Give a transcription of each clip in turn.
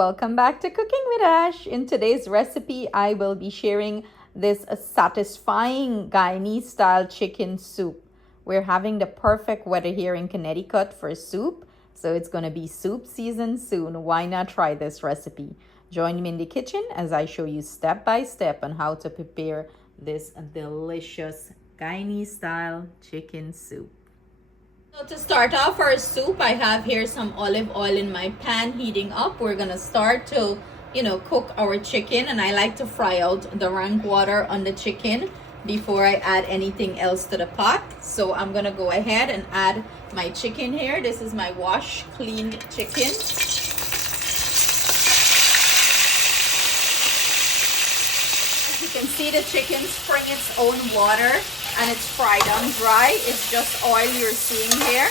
Welcome back to Cooking with Ash. In today's recipe, I will be sharing this satisfying Guyanese style chicken soup. We're having the perfect weather here in Connecticut for soup, so it's going to be soup season soon. Why not try this recipe? Join me in the kitchen as I show you step by step on how to prepare this delicious Guyanese style chicken soup. So to start off our soup, I have here some olive oil in my pan heating up. We're gonna start to, cook our chicken, and I like to fry out the rank water on the chicken before I add anything else to the pot. So I'm gonna go ahead and add my chicken here. This is my wash clean chicken. As you can see, the chicken spring its own water and it's fried on dry. It's just oil you're seeing here.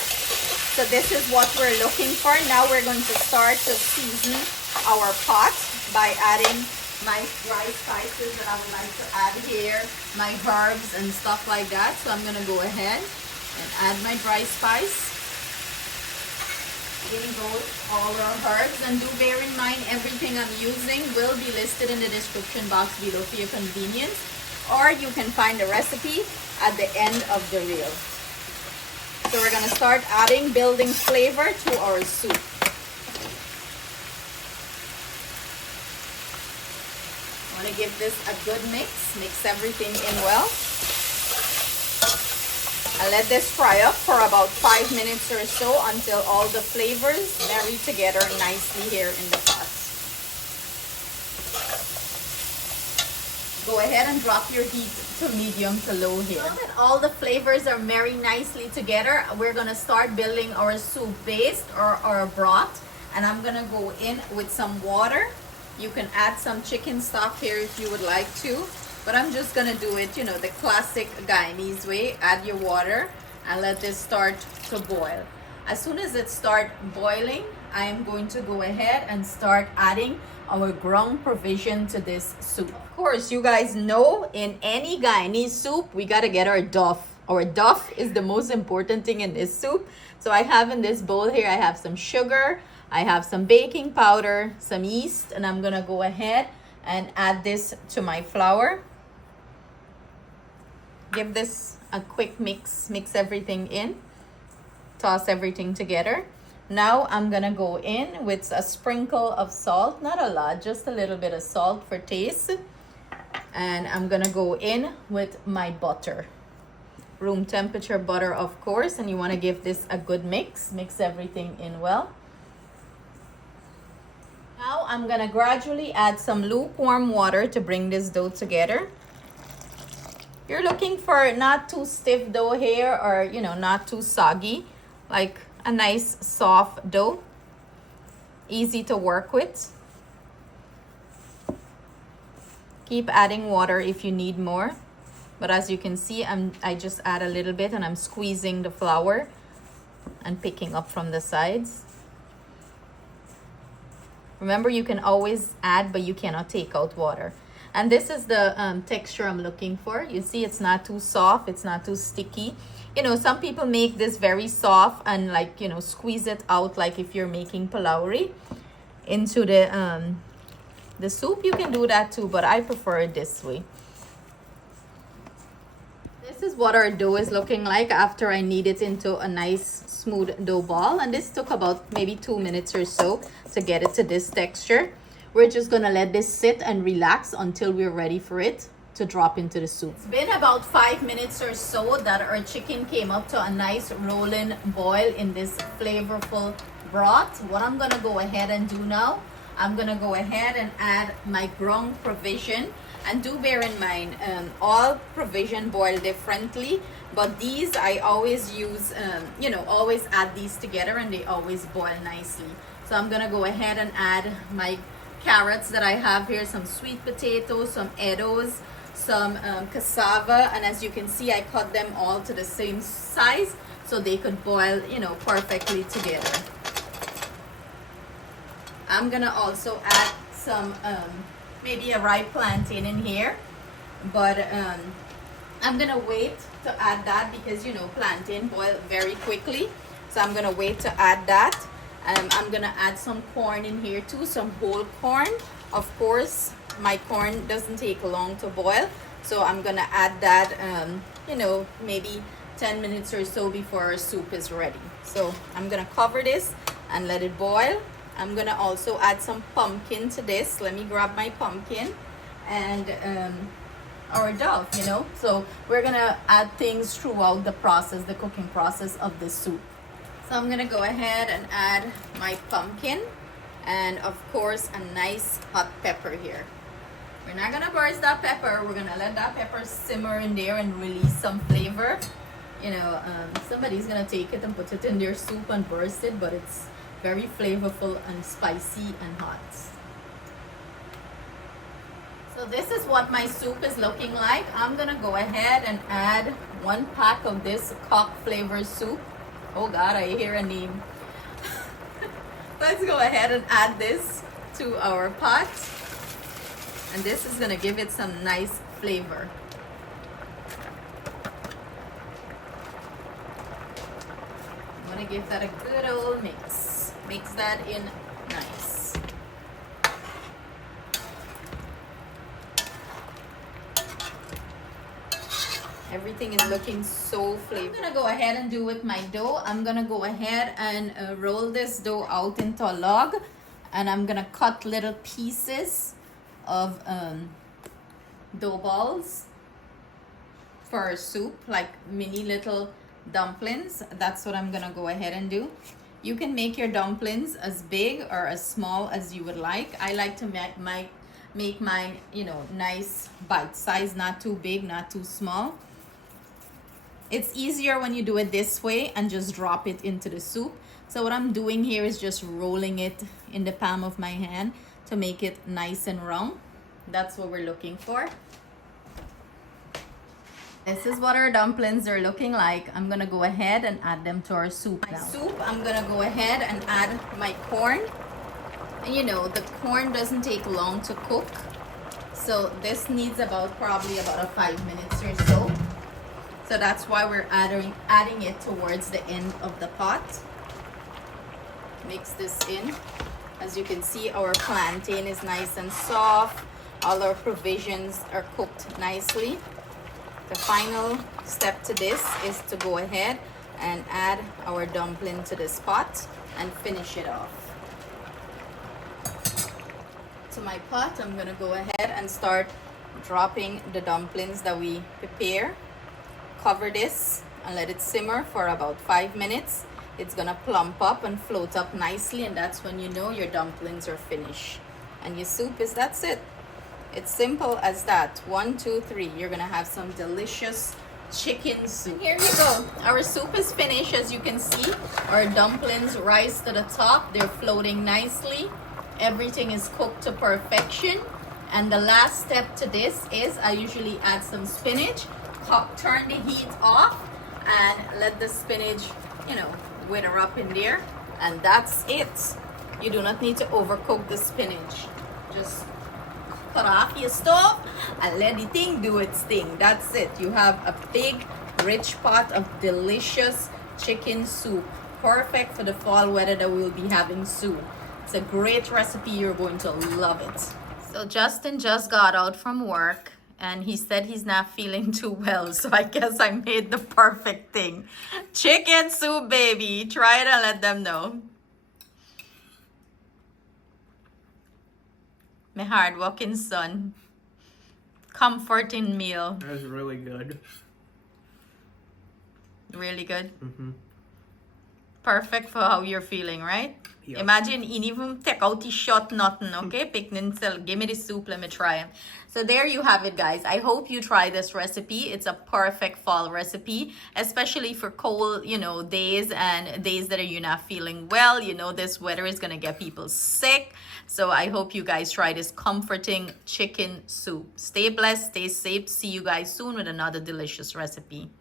So this is what we're looking for. Now we're going to start to season our pot by adding my dry spices that I would like to add here, my herbs and stuff like that. So I'm gonna go ahead and add my dry spice. In goes all our herbs, and do bear in mind everything I'm using will be listed in the description box below for your convenience, or you can find the recipe at the end of the reel. So we're gonna start adding, building flavor to our soup. I wanna give this a good mix everything in well. And let this fry up for about 5 minutes or so until all the flavors marry together nicely here in the pot. Go ahead and drop your heat to medium to low here. Now that all the flavors are married nicely together, we're gonna start building our soup base or our broth. And I'm gonna go in with some water. You can add some chicken stock here if you would like to, but I'm just gonna do it, the classic Guyanese way. Add your water and let this start to boil. As soon as it starts boiling, I am going to go ahead and start adding our ground provision to this soup. Of course, you guys know in any Guyanese soup, we gotta get our Duff. Our Duff is the most important thing in this soup. So I have in this bowl here, I have some sugar, I have some baking powder, some yeast, and I'm gonna go ahead and add this to my flour. Give this a quick mix everything in, toss everything together. Now I'm gonna go in with a sprinkle of salt, not a lot, just a little bit of salt for taste. And I'm gonna go in with my butter, room temperature butter, of course, and you wanna give this a good mix everything in well. Now I'm gonna gradually add some lukewarm water to bring this dough together. You're looking for not too stiff dough here, or not too soggy, like a nice soft dough, easy to work with. Keep adding water if you need more, but as you can see, I just add a little bit and I'm squeezing the flour and picking up from the sides. Remember, you can always add, but you cannot take out water. And this is the texture I'm looking for. You see, it's not too soft, it's not too sticky. Some people make this very soft and squeeze it out like if you're making palauri into the soup. You can do that too, but I prefer it this way. This is what our dough is looking like after I knead it into a nice smooth dough ball. And this took about maybe 2 minutes or so to get it to this texture. We're just gonna let this sit and relax until we're ready for it to drop into the soup. It's been about 5 minutes or so that our chicken came up to a nice rolling boil in this flavorful broth. What I'm gonna go ahead and do now, I'm gonna go ahead and add my ground provision. And do bear in mind, all provision boil differently, but these I always use, always add these together and they always boil nicely. So I'm gonna go ahead and add my carrots that I have here, some sweet potatoes, some eddoes, some cassava, and as you can see, I cut them all to the same size so they could boil, perfectly together. I'm gonna also add some maybe a ripe plantain in here, but I'm gonna wait to add that because plantain boil very quickly, so I'm gonna wait to add that. I'm gonna add some corn in here too, some whole corn. Of course, my corn doesn't take long to boil, so I'm gonna add that, you know, maybe 10 minutes or so before our soup is ready. So I'm gonna cover this and let it boil. I'm gonna also add some pumpkin to this. Let me grab my pumpkin and our Duff, you know. So we're gonna add things throughout the process, the cooking process of this soup. So I'm gonna go ahead and add my pumpkin and of course a nice hot pepper here. We're not gonna burst that pepper. We're gonna let that pepper simmer in there and release some flavor. You know, somebody's gonna take it and put it in their soup and burst it, but it's very flavorful and spicy and hot. So this is what my soup is looking like. I'm gonna go ahead and add 1 pack of this cock flavor soup. Oh God, I hear a name. Let's go ahead and add this to our pot. And this is gonna give it some nice flavor. I'm gonna give that a good old mix. Mix that in nice. Everything is looking so flavorful. I'm gonna go ahead and do with my dough. I'm gonna go ahead and roll this dough out into a log, and I'm gonna cut little pieces of dough balls for our soup, like mini little dumplings. That's what I'm gonna go ahead and do. You can make your dumplings as big or as small as you would like. I like to make mine, you know, nice bite size, not too big, not too small. It's easier when you do it this way and just drop it into the soup. So what I'm doing here is just rolling it in the palm of my hand to make it nice and round. That's what we're looking for. This is what our dumplings are looking like. I'm gonna go ahead and add them to our soup now. I'm gonna go ahead and add my corn. And you know, the corn doesn't take long to cook. So this needs probably about a 5 minutes or so. So that's why we're adding it towards the end of the pot. Mix this in. As you can see, our plantain is nice and soft. All our provisions are cooked nicely. The final step to this is to go ahead and add our dumpling to this pot and finish it off. To my pot, I'm gonna go ahead and start dropping the dumplings that we prepare. Cover this and let it simmer for about 5 minutes. It's gonna plump up and float up nicely, and that's when you know your dumplings are finished. And your soup that's it. It's simple as that. 1, 2, 3. You're gonna have some delicious chicken soup. Here you go. Our soup is finished. As you can see, our dumplings rise to the top. They're floating nicely. Everything is cooked to perfection. And the last step to this is I usually add some spinach. Turn the heat off and let the spinach, you know, wither up in there. And that's it. You do not need to overcook the spinach. Just cut off your stove and let the thing do its thing. That's it. You have a big, rich pot of delicious chicken soup. Perfect for the fall weather that we'll be having soon. It's a great recipe. You're going to love it. So Justin just got out from work and he said he's not feeling too well. So I guess I made the perfect thing. Chicken soup, baby. Try it and let them know. My hard-working son. Comforting meal. That's really good. Really good? Mm-hmm. Perfect for how you're feeling, right? Yep. Imagine he even take out his shot, nothing, okay? Picnic, give me the soup, let me try it. So there you have it, guys. I hope you try this recipe. It's a perfect fall recipe, especially for cold, you know, days and days that you're not feeling well. You know, this weather is gonna get people sick. So I hope you guys try this comforting chicken soup. Stay blessed, stay safe. See you guys soon with another delicious recipe.